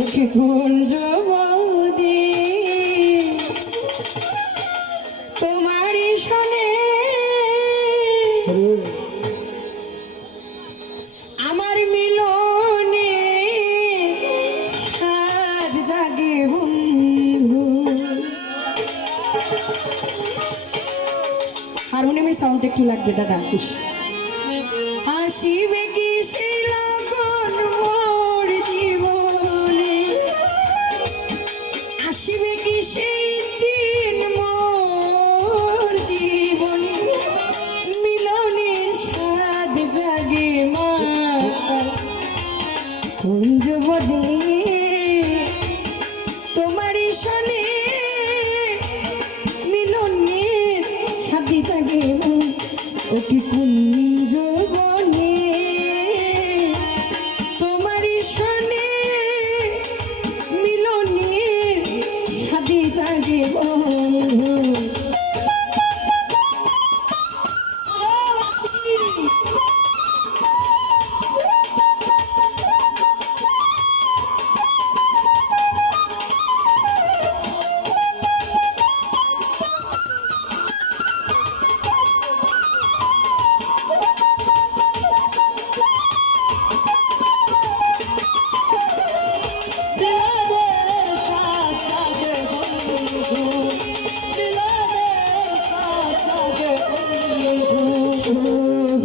ওকে কুঞ্জ বৌদি তোমারই শোনে আমার মিলনে সাত জাগে বন্ধু। হারমোনিয়ামের সাউন্ড একটু লাগবে দাদা। আসিবে কি সেই লগন মোর জীবনে, আসিবে কি সেই দিন মোর জীবনে, মিলনের সাদ জাগে মা কুঞ্জ বদে তোমারই শোনে মিলনের সাদ জাগে ও কি কুঞ্জ বনে তোমারই শোনে মিলনের সাদ জাগে বন্ধু।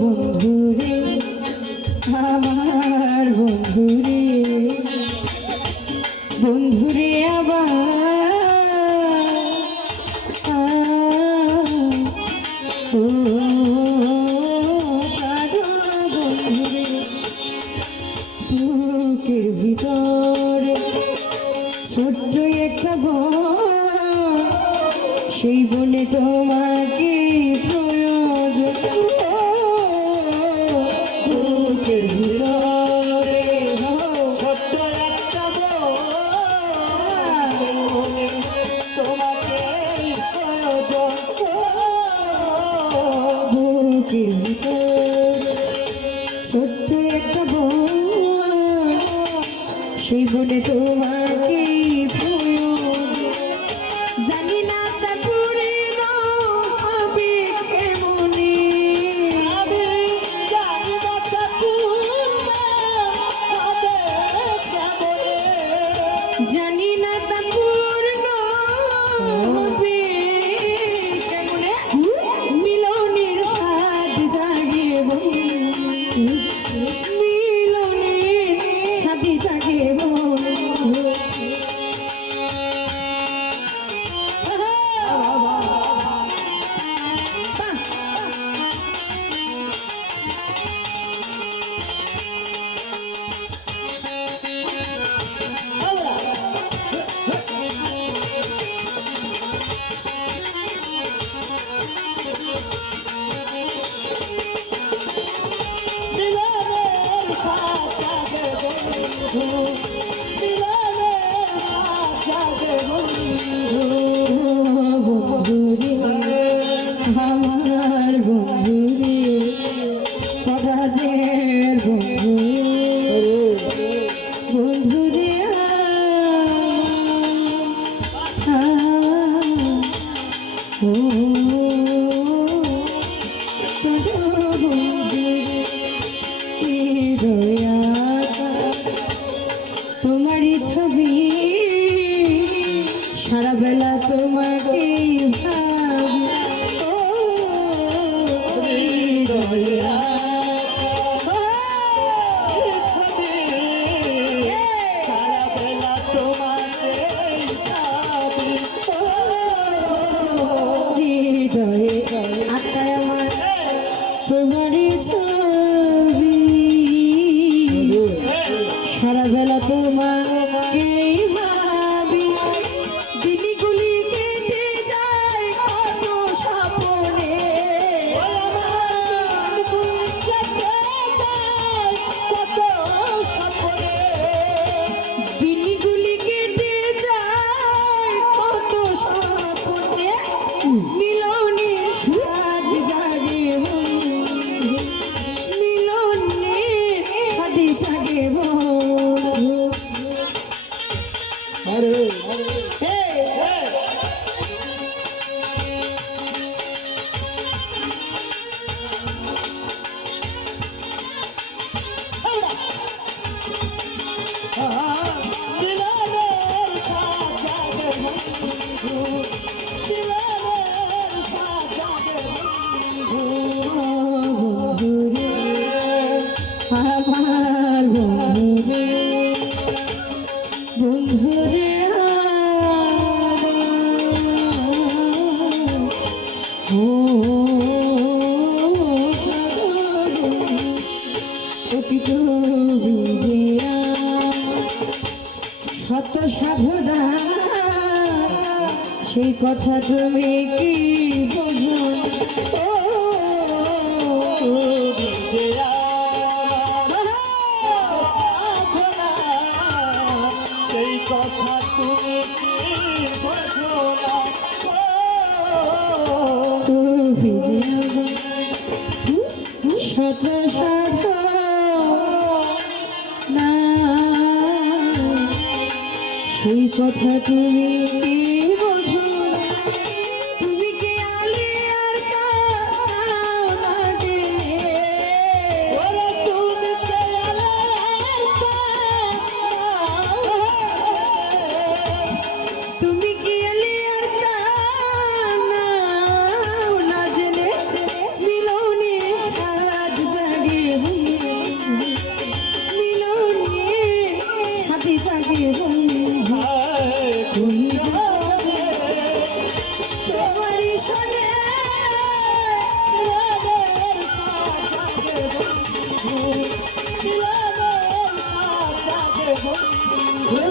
বন্ধুরে আমার বন্ধুরে বন্ধুরে আবার বন্ধুরে বুকের ভিতরে ছোট্ট একটা বন, সেই বনে তোমাকে প্রয়োজন। বুকের ভিতরে ছোট্ট একটা বন, তোমাকে প্রয়োজন। বুকের ভিতরে ছোট্ট একটা বন, সেই বনে তোমাকে প্রয়োজন। জানি না তা করে হবে কেমনে, জানি না তা হবে কেমনে, জানি না তা পূর্ণ হবে কেমনে, মিলনের হাত জাগিয়ে মিলনের হাত জাগিয়ে বন্ধুরে আমার বন্ধুরে পরাজের বন্ধুরে তোমারই ছবি সারা বেলা তোমাকে ভাবি, ও হৃদয়া সারা বেলা তোমাকে ভাবি, ও হৃদয়ে আত্মায় আমার তোমারই ছবি সারা বেলা তোমাকে ভাবি। দিনগুলি কেটে যায় কত স্বপ্নে, কত স্বপ্নে, দিনগুলি কেটে যায় কত স্বপ্নে, মিলনের স্বাদ জাগে মিলনের স্বাদ জাগে সাধনা সেই কথা তুমি কি বোঝো ও সেই কথা তুমি কি বোঝো না তুমি যে শত শত না সেই কথা তুমি কি বোঝো তুমি কি আলিয়ার কাও না জেনে ওরে তুমি কে তুমি কি আলিয়ার কাও না জেনে মিলনে হাত জাগে মিলনে হাত জাগে তুমি তোমারই শোনে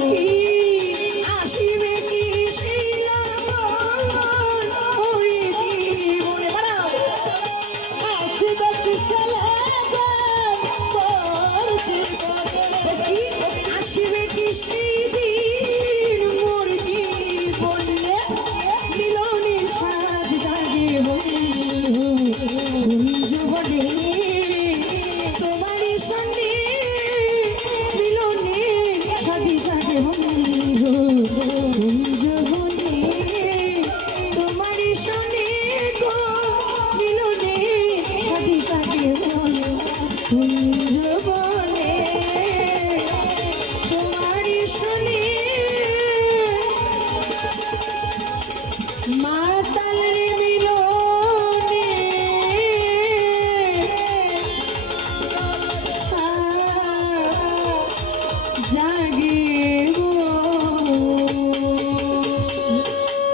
কি